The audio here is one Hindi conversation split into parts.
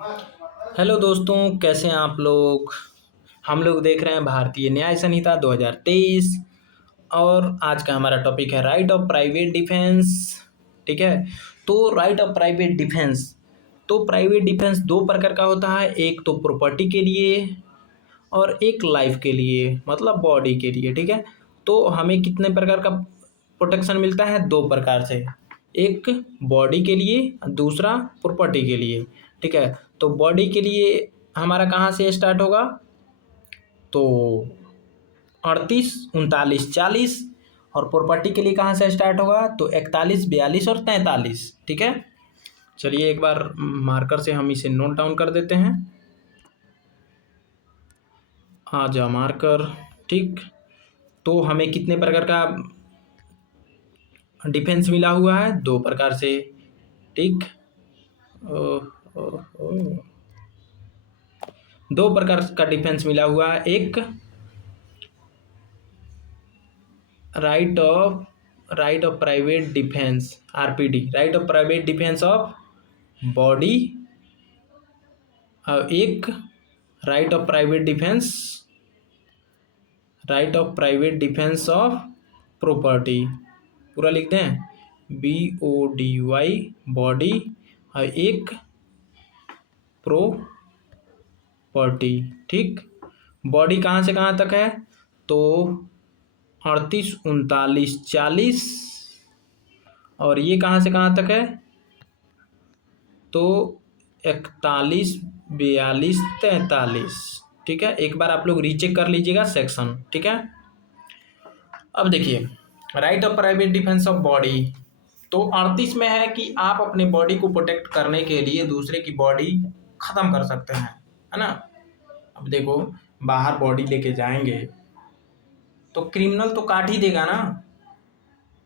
हेलो दोस्तों, कैसे हैं आप लोग। हम लोग देख रहे हैं भारतीय न्याय संहिता 2023 और आज का हमारा टॉपिक है राइट ऑफ प्राइवेट डिफेंस। ठीक है। तो राइट ऑफ प्राइवेट डिफेंस, तो प्राइवेट डिफेंस दो प्रकार का होता है। एक तो प्रॉपर्टी के लिए और एक लाइफ के लिए, मतलब बॉडी के लिए। ठीक है। तो हमें कितने प्रकार का प्रोटेक्शन मिलता है? दो प्रकार से। एक बॉडी के लिए, दूसरा प्रॉपर्टी के लिए। ठीक है। तो बॉडी के लिए हमारा कहाँ से स्टार्ट होगा? तो 38, 39, 40। और प्रॉपर्टी के लिए कहाँ से स्टार्ट होगा? तो 41, 42 और 43। ठीक है। चलिए एक बार मार्कर से हम इसे नोट डाउन कर देते हैं। आ जा मार्कर। ठीक। तो हमें कितने प्रकार का डिफेंस मिला हुआ है? दो प्रकार से। ठीक। ओह, ओह, ओह। दो प्रकार का डिफेंस मिला हुआ है। एक right of private defence, RPD, right of private defence of body, और एक right of private defence of property. पूरा लिख दें, BODY, बॉडी, और एक प्रॉपर्टी। ठीक। बॉडी कहाँ से कहाँ तक है? तो 38, 39, 40। और ये कहाँ से कहाँ तक है? तो 41, 42, 43। ठीक है। एक बार आप लोग रीचेक कर लीजिएगा सेक्शन। ठीक है। अब देखिए, right of private defence of body, तो 38 में है कि आप अपने बॉडी को प्रोटेक्ट करने के लिए दूसरे की बॉडी खत्म कर सकते हैं, है ना। अब देखो, बाहर बॉडी लेके जाएंगे तो क्रिमिनल तो काट ही देगा ना।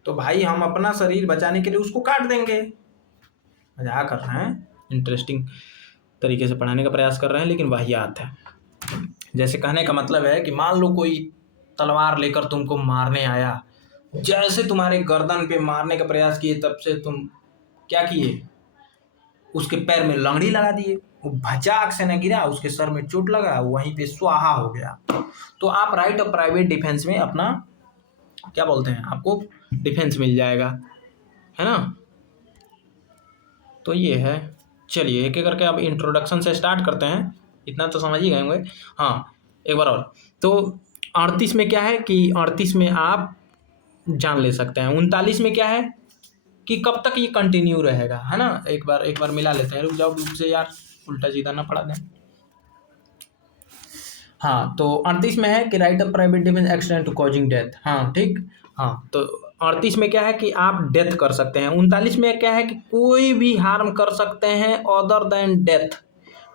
तो भाई हम अपना शरीर बचाने के लिए उसको काट देंगे। मजाक कर रहे हैं, इंटरेस्टिंग तरीके से पढ़ाने का प्रयास कर रहे हैं, लेकिन वाहियात है। जैसे कहने का मतलब है कि मान लो कोई तलवार लेकर तुमको मारने आया, जैसे तुम्हारे गर्दन पे मारने का प्रयास किए, तब से तुम क्या किए? उसके पैर में लंगड़ी लगा दिए। वो भचाक से न गिरा, उसके सर में चोट लगा, वहीं पे स्वाहा हो गया। तो आप राइट ऑफ प्राइवेट डिफेंस में अपना क्या बोलते हैं, आपको डिफेंस मिल जाएगा, है ना। तो ये है। चलिए एक एक करके अब इंट्रोडक्शन से स्टार्ट करते हैं। इतना तो समझ ही गए होंगे। हाँ, एक बार और। तो 38 में क्या है कि 38 में आप जान ले सकते हैं। 39 में क्या है कि कब तक ये कंटिन्यू रहेगा, है ना। एक बार मिला लेते हैं। रुक जाओ, बुक से यार उल्टा सीधा ना पढ़ा दें। हाँ, तो 38 में है कि right of private defence extend to causing death. हाँ ठीक। हाँ, तो 38 में क्या है कि आप डेथ कर सकते हैं। 39 में क्या है कि कोई भी हार्म कर सकते हैं अदर देन डेथ।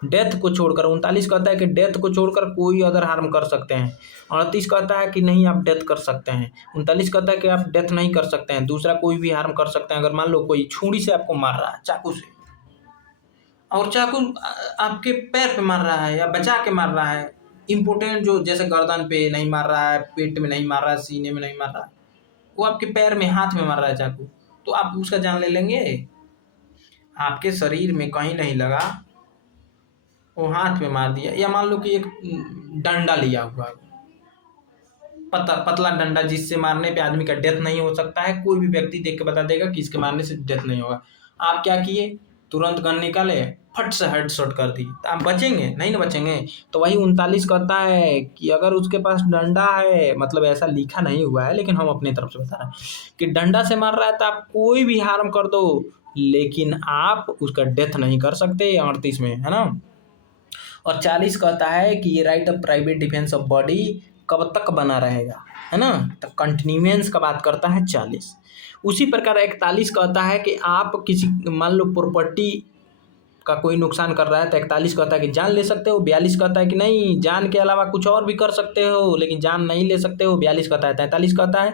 डेथ को छोड़कर 39 कहता है कि डेथ को छोड़कर कोई अदर हार्म कर सकते हैं। 38 कहता है कि नहीं, आप डेथ कर सकते हैं। 39 कहता है कि आप डेथ नहीं कर सकते हैं, दूसरा कोई भी हार्म कर सकते हैं। अगर मान लो कोई छुरी से आपको मार रहा है, चाकू से, और चाकू आपके पैर पे मार रहा है या बचा के मार रहा है, इम्पोर्टेंट जो जैसे गर्दन पे नहीं मार रहा है, पेट में नहीं मार रहा है, सीने में नहीं मार रहा है, वो आपके पैर में, हाथ में मार रहा है चाकू, तो आप उसका जान ले लेंगे? आपके शरीर में कहीं नहीं लगा, वो हाथ में मार दिया। या मान लो कि एक डंडा लिया हुआ है, पतला डंडा, जिससे मारने पे आदमी का डेथ नहीं हो सकता है। कोई भी व्यक्ति देख के बता देगा कि इसके मारने से डेथ नहीं होगा। आप क्या किए? तुरंत गन निकाले, फट से हेडशॉट कर दी, तो आप बचेंगे नहीं ना? बचेंगे। तो वही 39 कहता है कि अगर उसके पास डंडा है, मतलब ऐसा लिखा नहीं हुआ है लेकिन हम अपनी तरफ से बता रहे हैं कि डंडा से मार रहा है, तो आप कोई भी हार्म कर दो, लेकिन आप उसका डेथ नहीं कर सकते। 38 में, है ना। और 40 कहता है कि ये right of private defence of body कब तक बना रहेगा, है ना। तो कंटिन्यूएंस का बात करता है 40। उसी प्रकार 41 कहता है कि आप किसी, मान लो प्रॉपर्टी का कोई नुकसान कर रहा है, तो 41 कहता है कि जान ले सकते हो। 42 कहता है कि नहीं, जान के अलावा कुछ और भी कर सकते हो, लेकिन जान नहीं ले सकते हो। 42 कहता है। 43 कहता है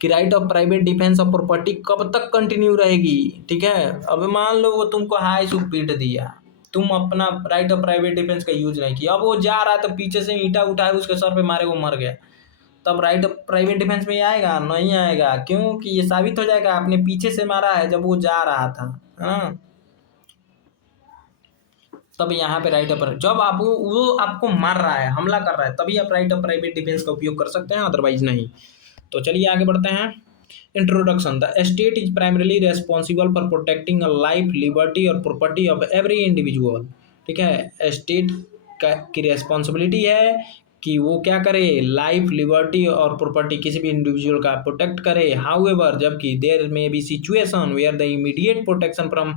कि right of private defence of property कब तक कंटिन्यू रहेगी। ठीक है। अब मान लो वो तुमको हाई सुख पीट दिया, तुम अपना राइट ऑफ प्राइवेट डिफेंस का यूज नहीं किया, अब वो जा रहा है तो पीछे से ईंटा उठाए उसके सर पे मारे, वो मर गया, तब राइट ऑफ प्राइवेट डिफेंस में आएगा? नहीं आएगा। क्यों? कि ये साबित हो जाएगा आपने पीछे से मारा है जब वो जा रहा था, हाँ। तब यहाँ पे राइट ऑफ, जब आप वो आपको मार रहा है, हमला कर रहा है, तभी आप राइट ऑफ प्राइवेट डिफेंस का उपयोग कर सकते हैं, अदरवाइज नहीं। तो चलिए आगे बढ़ते हैं। Introduction. The state is primarily responsible for protecting a life, liberty और प्रॉपर्टी ऑफ एवरी इंडिविजुअल। ठीक है, स्टेट की रेस्पॉन्सिबिलिटी है कि वो क्या करे, लाइफ, लिबर्टी और प्रॉपर्टी किसी भी इंडिविजुअल का प्रोटेक्ट करे। हाउएवर, जबकि there may be situation where the immediate protection from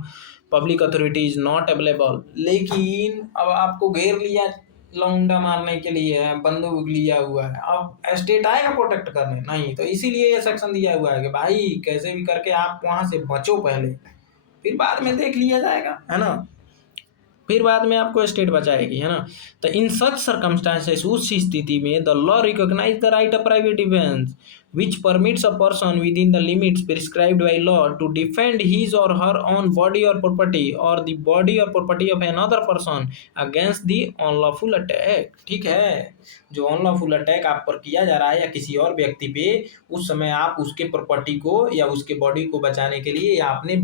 public authority is not available. लेकिन अब आपको घेर लिया लौंडा मारने के लिए, बंदूक लिया हुआ है, अब स्टेट आएगा प्रोटेक्ट करने? नहीं। तो इसीलिए ये सेक्शन दिया हुआ है कि भाई कैसे भी करके आप वहां से बचो पहले, फिर बाद में देख लिया जाएगा, है ना, फिर बाद में आपको स्टेट बचाएगी, है ना। तो इन सच सर्कमस्टांसेस, उस स्थिति में the law recognise the right of private defence which permits a person within the limits prescribed by law to defend his or her own body or property or the body or property of another person against the unlawful attack। ठीक है, जो अनलॉफुल अटैक आप पर किया जा रहा है या किसी और व्यक्ति पे, उस समय आप उसके प्रॉपर्टी को या उसके बॉडी को बचाने के लिए या अपने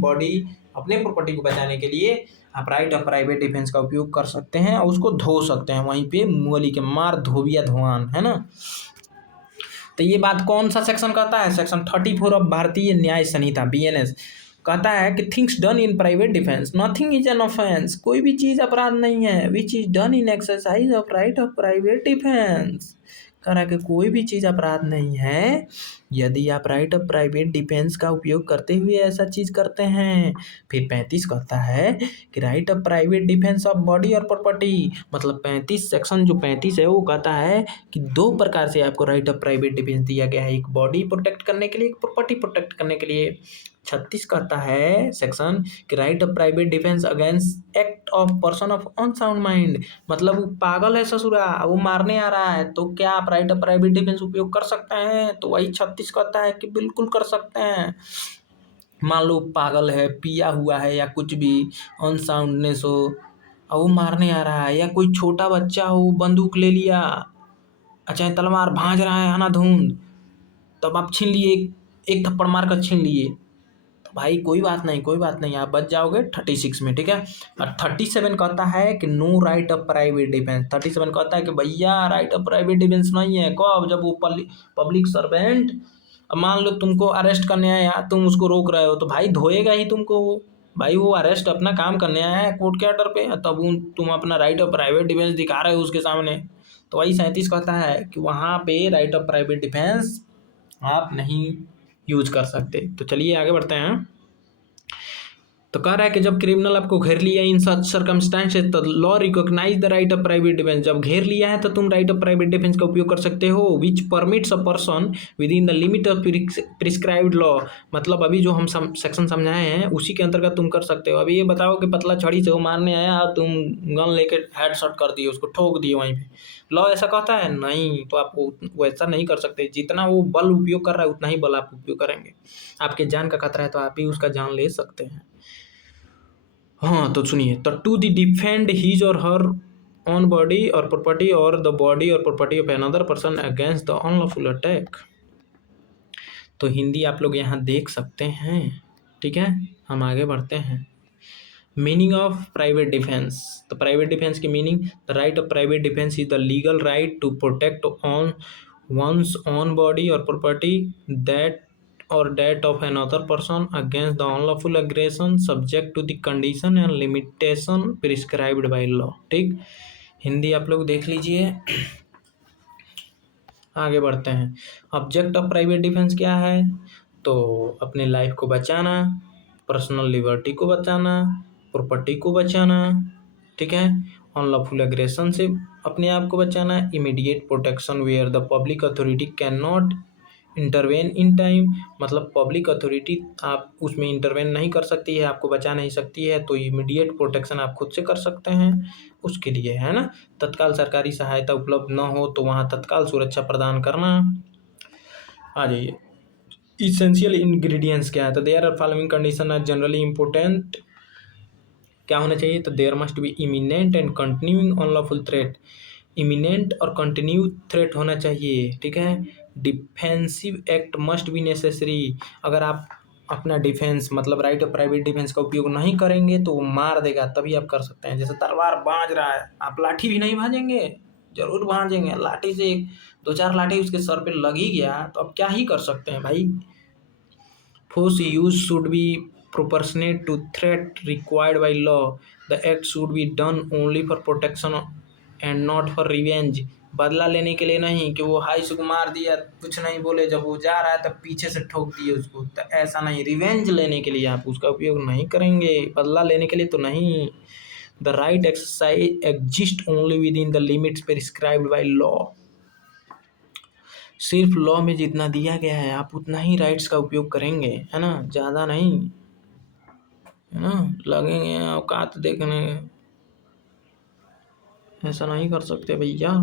प्रॉपर्टी को बचाने के लिए आप राइट ऑफ प्राइवेट डिफेंस का उपयोग कर सकते हैं और उसको धो सकते हैं वहीं पे, मूली के मार धोबिया धुआन, है ना। तो ये बात कौन सा सेक्शन कहता है? सेक्शन 34 ऑफ भारतीय न्याय संहिता BNS कहता है कि things done in private defence nothing is an offence, कोई भी चीज अपराध नहीं है, which is done in exercise of right of private defence. कह रहा है कि कोई भी चीज अपराध नहीं है यदि आप राइट ऑफ प्राइवेट डिफेंस का उपयोग करते हुए ऐसा चीज करते हैं। फिर 35 कहता है कि right of private defence of body और प्रॉपर्टी, मतलब 35 सेक्शन जो 35 है वो कहता है कि दो प्रकार से आपको राइट ऑफ प्राइवेट डिफेंस दिया गया है, एक बॉडी प्रोटेक्ट करने के लिए, एक प्रॉपर्टी प्रोटेक्ट करने के लिए। 36 कहता है सेक्शन कि right of private defence against act of person of unsound mind, मतलब वो पागल है ससुरा, वो मारने आ रहा है, तो क्या आप राइट ऑफ प्राइवेट डिफेंस उपयोग कर सकते हैं? तो वही 36 कहता है कि बिल्कुल कर सकते हैं। मान लो पागल है, पिया हुआ है या कुछ भी अनसाउंडनेस हो और वो मारने आ रहा है, या कोई छोटा बच्चा हो बंदूक ले लिया, अच्छा तलवार भांज रहा है अंधाधुंध, तब आप छीन लिए, एक थप्पड़ मार कर छीन लिए, तो भाई कोई बात नहीं, आप बच जाओगे 36 में। ठीक है। और 37 कहता है कि no right of private defence. 37 कहता है कि भैया राइट ऑफ प्राइवेट डिफेंस नहीं है। कब? जब वो पब्लिक सर्वेंट, अब मान लो तुमको अरेस्ट करने आया, तुम उसको रोक रहे हो, तो भाई धोएगा ही तुमको वो। भाई वो अरेस्ट अपना काम करने आया है कोर्ट के ऑर्डर पे, तब तुम अपना राइट ऑफ प्राइवेट डिफेंस दिखा रहे हो उसके सामने। तो वही 37 कहता है कि वहाँ पे राइट ऑफ प्राइवेट डिफेंस आप नहीं यूज कर सकते। तो चलिए आगे बढ़ते हैं। तो कह रहा है कि जब क्रिमिनल आपको घेर लिया इन सच सर्कमस्टांसेस तो law recognise the right of private defence, जब घेर लिया है तो तुम राइट ऑफ प्राइवेट डिफेंस का उपयोग कर सकते हो, which permits a person within the limit of prescribed law, मतलब अभी जो हम सेक्शन समझाए हैं उसी के अंतर्गत तुम कर सकते हो। अभी ये बताओ कि पतला छड़ी से वो मारने आया और तुम गन लेके हेडशॉट कर दिए, उसको ठोक दिए वहीं पे, लॉ ऐसा कहता है? नहीं। तो आप वैसा नहीं कर सकते, जितना वो बल उपयोग कर रहा है उतना ही बल आप उपयोग करेंगे। आपके जान का खतरा है तो आप ही उसका जान ले सकते हैं। हाँ तो सुनिए, तो टू द डिफेंड हिज और हर ओन बॉडी और प्रॉपर्टी और द बॉडी और property of another person against the unlawful attack. तो हिंदी आप लोग यहाँ देख सकते हैं। ठीक है, हम आगे बढ़ते हैं। Meaning of private defence. तो प्राइवेट डिफेंस की meaning, the right of private defence is the legal right to protect on one's own body or property that of another person against the unlawful aggression subject to the condition and limitation prescribed by law। ठीक, हिंदी आप लोग देख लीजिए। आगे बढ़ते हैं। ऑब्जेक्ट ऑफ प्राइवेट डिफेंस क्या है? तो अपने लाइफ को बचाना, पर्सनल लिबर्टी को बचाना, प्रॉपर्टी को बचाना, ठीक है, अनलॉफुल एग्रेशन से अपने आप को बचाना, immediate protection where the public authority can not intervene in time, मतलब पब्लिक अथॉरिटी आप उसमें इंटरवेन नहीं कर सकती है, आपको बचा नहीं सकती है, तो इमीडिएट प्रोटेक्शन आप खुद से कर सकते हैं उसके लिए, है ना। तत्काल सरकारी सहायता उपलब्ध न हो तो वहाँ तत्काल सुरक्षा प्रदान करना। आ जाइए, इसेंशियल इंग्रेडिएंट्स क्या है? तो there are following condition are generally important. क्या होना चाहिए? तो there must be imminent and continuing unlawful threat, imminent और कंटिन्यू थ्रेट होना चाहिए। ठीक है, defensive act must be necessary, अगर आप अपना डिफेंस मतलब राइट ऑफ प्राइवेट डिफेंस का उपयोग नहीं करेंगे तो वो मार देगा, तभी आप कर सकते हैं। जैसे तलवार भांज रहा है, आप लाठी भी नहीं भांजेंगे? जरूर भांजेंगे। लाठी से 2-4 लाठी उसके सर पे लग ही गया तो अब क्या ही कर सकते हैं भाई। Force use should be proportionate to threat required by law. The act should be done only for protection and not for revenge. बदला लेने के लिए नहीं कि वो हाई से मार दिया, कुछ नहीं बोले, जब वो जा रहा है तब पीछे से ठोक दिए उसको, तो ऐसा नहीं। रिवेंज लेने के लिए आप उसका उपयोग नहीं करेंगे, बदला लेने के लिए तो नहीं। The right exercise exist only with in the limits prescribed by law. सिर्फ लॉ में जितना दिया गया है आप उतना ही राइट्स का उपयोग करेंगे, है ना, ज़्यादा नहीं, है ना। लगेंगे औकात देखने, ऐसा नहीं कर सकते भैया।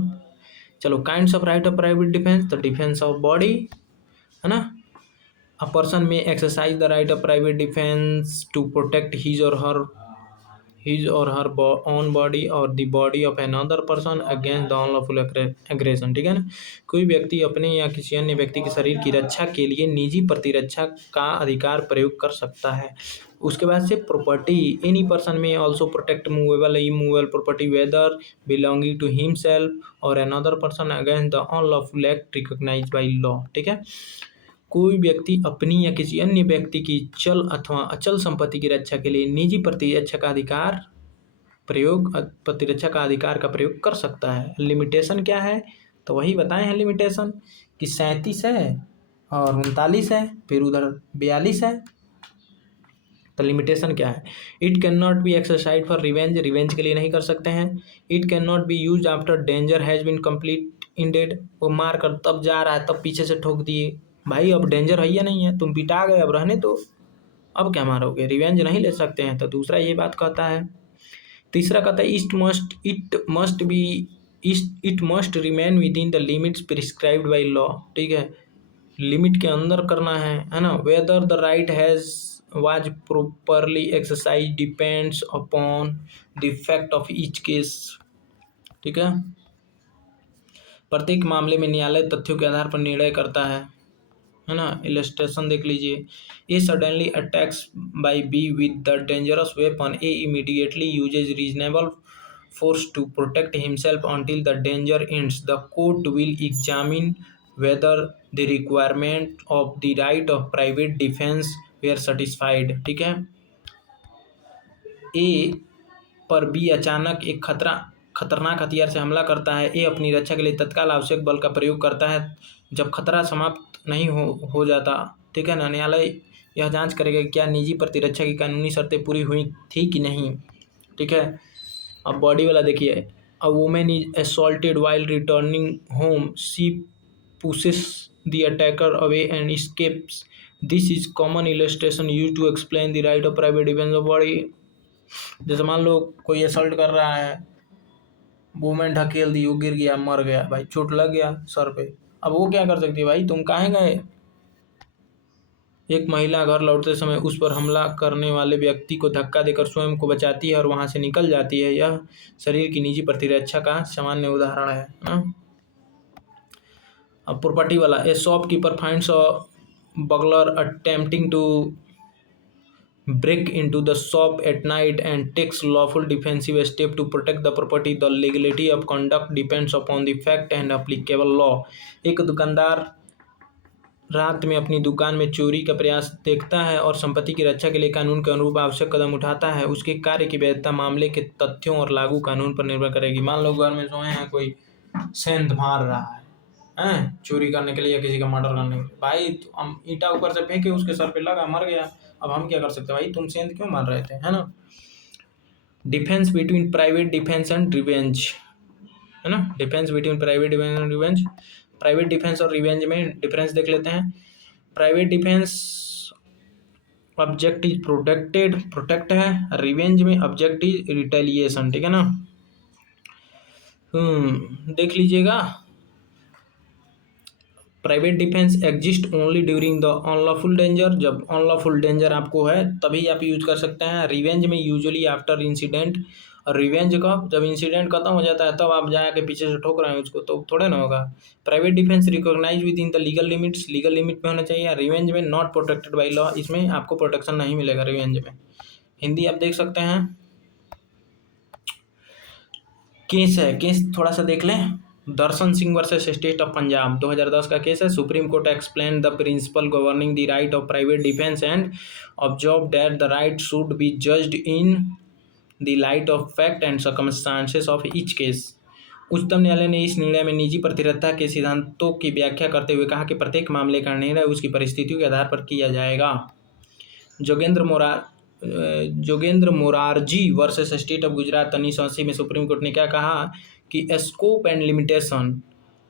चलो, kinds of right of private defence, the defence of body, है ना। A person may exercise the right of private defence to protect his और हर own body और the body of another person against the unlawful aggression, ठीक है ना। कोई व्यक्ति अपने या किसी अन्य व्यक्ति के शरीर की रक्षा के लिए निजी प्रतिरक्षा का अधिकार प्रयोग कर सकता है। उसके बाद से property, any person may also protect movable immovable property whether belonging to himself और another person against the unlawful act recognised by law, ठीक है। कोई व्यक्ति अपनी या किसी अन्य व्यक्ति की चल अथवा अचल संपत्ति की रक्षा के लिए निजी प्रतिरक्षा का अधिकार का प्रयोग कर सकता है। लिमिटेशन क्या है, तो वही बताए हैं लिमिटेशन कि 37 है और 39 है, फिर उधर 42 है। तो लिमिटेशन क्या है, it can not be exercise for revenge, revenge के लिए नहीं कर सकते हैं। It can not be use after danger has been complete ended, वो मार कर तब जा रहा है तब पीछे से ठोक दिए, भाई अब डेंजर है या नहीं है, तुम पिटा गए अब रहने दो, अब क्या मारोगे, रिवेंज नहीं ले सकते हैं। तो दूसरा ये बात कहता है। तीसरा कहता है it must remain with in the limits prescribed bye law, ठीक है, लिमिट के अंदर करना है ना। Whether the right has was properly exercise depends upon the fact of each case, ठीक है। प्रत्येक मामले में न्यायालय तथ्यों के आधार पर निर्णय करता है ना। इलस्ट्रेशन देख लीजिए। A suddenly attacks by B with the dangerous weapon, A immediately uses reasonable force to protect himself until the danger ends. The court will examine whether the requirement of the right of private defense were satisfied, ठीक है। ए पर बी अचानक एक खतरनाक हथियार से हमला करता है। ए अपनी रक्षा के लिए तत्काल आवश्यक बल का प्रयोग करता है जब खतरा समाप्त नहीं हो जाता, ठीक है ना। न्यायालय यह जांच करेगा कि क्या निजी प्रतिरक्षा की कानूनी शर्तें पूरी हुई थी कि नहीं, ठीक है। अब बॉडी वाला देखिए। A women is assaulted while returning home, she pushes the attacker away and escapes. This is common illustration use to explain the right of private defence of body. जैसे मान लो कोई असल्ट कर रहा है, वुमेन ढकेल दी, वो गिर गया, मर गया, भाई चोट लग गया सर पे, अब वो क्या कर सकती है, भाई तुम कहाँ गए। एक महिला घर लौटते समय उस पर हमला करने वाले व्यक्ति को धक्का देकर स्वयं को बचाती है और वहां से निकल जाती है। यह शरीर की निजी प्रतिरक्षा का सामान्य उदाहरण है ना। अब प्रॉपर्टी वाला। A shopkeeper finds a burglar attempting to break into the shop at night and takes lawful defensive step to protect the property. The legality of conduct depends upon the fact and applicable law. एक दुकानदार रात में अपनी दुकान में चोरी का प्रयास देखता है और संपत्ति की रक्षा के लिए कानून के अनुरूप आवश्यक कदम उठाता है। उसके कार्य की वैधता मामले के तथ्यों और लागू कानून पर निर्भर करेगी। मान लो घर में सोए हैं, कोई सेंध मार रहा है चोरी करने के लिए या किसी का मर्डर करने के लिए, भाई तो हम ईंटा ऊपर से फेंके, उसके सर पे लगा, मर गया, अब हम क्या कर सकते हैं, भाई तुम सेंध क्यों मार रहे थे, है ना। Defence between private defence and revenge, है ना। Defence between private defence and revenge. Private defence और रिवेंज में डिफरेंस देख लेते हैं। Private defence object is protect है, रिवेंज में ऑब्जेक्ट इज रिटेलिएशन, ठीक है ना। देख लीजिएगा। Private defence exist only during the unlawful danger, जब अनलॉफुल डेंजर आपको है तभी आप यूज कर सकते हैं। रिवेंज में यूजुअली आफ्टर इंसिडेंट रिवेंज कब, जब इंसिडेंट खत्म हो जाता है तब आप जाके पीछे से ठोक रहे हैं उसको, तो थोड़े ना होगा। Private defence recognise within the legal limits, legal limit में होना चाहिए। रिवेंज में नॉट प्रोटेक्टेड बाई लॉ, इसमें आपको प्रोटेक्शन नहीं मिलेगा रिवेंज में। हिंदी आप देख सकते हैं। केस है, केस थोड़ा सा देख लें। Darshan Singh versus State of Punjab 2010 का केस है। Supreme Court explain the principle governing the right of private defence and observe that the right should be judged in the light of fact and circumstances of each case. उच्चतम न्यायालय ने इस निर्णय में निजी प्रतिरक्षा के सिद्धांतों की व्याख्या करते हुए कहा कि प्रत्येक मामले का निर्णय उसकी परिस्थितियों के आधार पर किया जाएगा। Jogendra Morarji versus State of Gujarat 1980 में सुप्रीम कोर्ट ने क्या कहा कि scope and limitation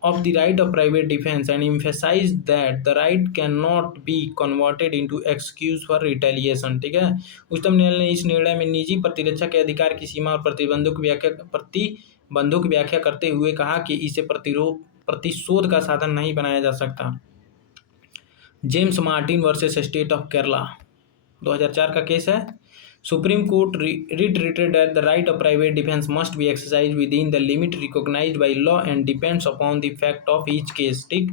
of the right of private defense and emphasize that the right cannot be converted into excuse for retaliation। ठीक है, उच्चतम न्यायालय ने इस निर्णय में निजी प्रतिरक्षा के अधिकार की सीमा और प्रतिबंधों की व्याख्या करते हुए कहा कि इसे प्रतिशोध का साधन नहीं बनाया जा सकता। James Martin versus State of Kerala 2004 का केस है। Supreme court reiterated that the right of private defense must be exercised within the limit recognized by law and depends upon the fact of each case। ठीक,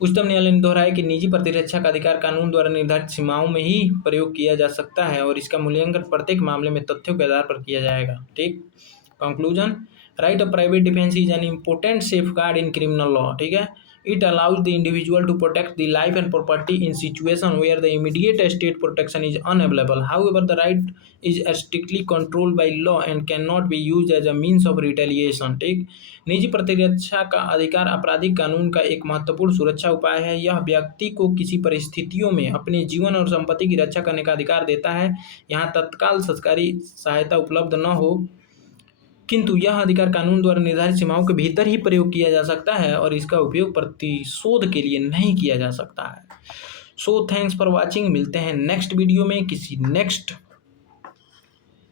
उच्चतम न्यायालय ने दोहराया कि निजी प्रतिरक्षा का अधिकार कानून द्वारा निर्धारित सीमाओं में ही प्रयोग किया जा सकता है और इसका मूल्यांकन प्रत्येक मामले में तथ्यों के आधार पर किया जाएगा। ठीक, conclusion, right of private defence is an important safeguard in criminal law. ठीक है, it allows the individual to protect the life and property in situation where the immediate state protection is unavailable। However, the right is strictly controlled by law and cannot be used as a means of retaliation। ठीक, निजी प्रतिरक्षा का अधिकार आपराधिक कानून का एक महत्वपूर्ण सुरक्षा उपाय है। यह व्यक्ति को किसी परिस्थितियों में अपने जीवन और संपत्ति की रक्षा करने का अधिकार देता है। यहाँ तत्काल सरकारी सहायता उपलब्ध न हो, किंतु यह अधिकार कानून द्वारा निर्धारित सीमाओं के भीतर ही प्रयोग किया जा सकता है और इसका उपयोग प्रतिशोध के लिए नहीं किया जा सकता है। So thanks for watching. मिलते हैं नेक्स्ट वीडियो में किसी नेक्स्ट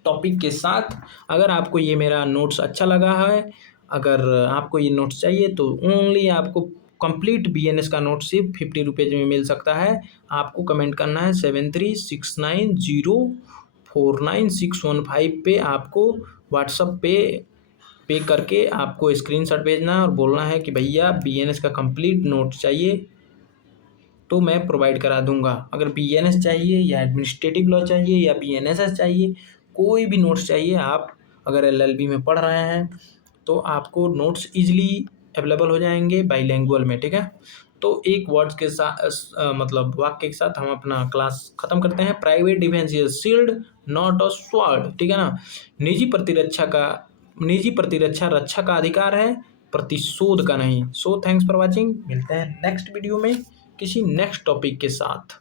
टॉपिक के साथ। अगर आपको ये मेरा नोट्स अच्छा लगा है, अगर आपको ये नोट्स चाहिए तो ओनली आपको कंप्लीट BNS का नोट सिर्फ 50 रुपीज़ में मिल सकता है। आपको कमेंट करना है 7369049615 पे, आपको व्हाट्सएप पे करके आपको स्क्रीनशॉट भेजना है और बोलना है कि भैया BNS का कंप्लीट नोट चाहिए, तो मैं प्रोवाइड करा दूंगा। अगर BNS चाहिए या एडमिनिस्ट्रेटिव लॉ चाहिए या BNSS चाहिए, कोई भी नोट्स चाहिए, आप अगर LLB में पढ़ रहे हैं तो आपको नोट्स इजीली अवेलेबल हो जाएंगे बाईलैंग्वेज में। ठीक है, तो एक वर्ड्स के साथ मतलब वाक्य के साथ हम अपना क्लास खत्म करते हैं। Private defence is shield not a sword. ठीक है ना, निजी प्रतिरक्षा रक्षा का अधिकार है, प्रतिशोध का नहीं। So thanks for watching. मिलते हैं नेक्स्ट वीडियो में किसी नेक्स्ट टॉपिक के साथ।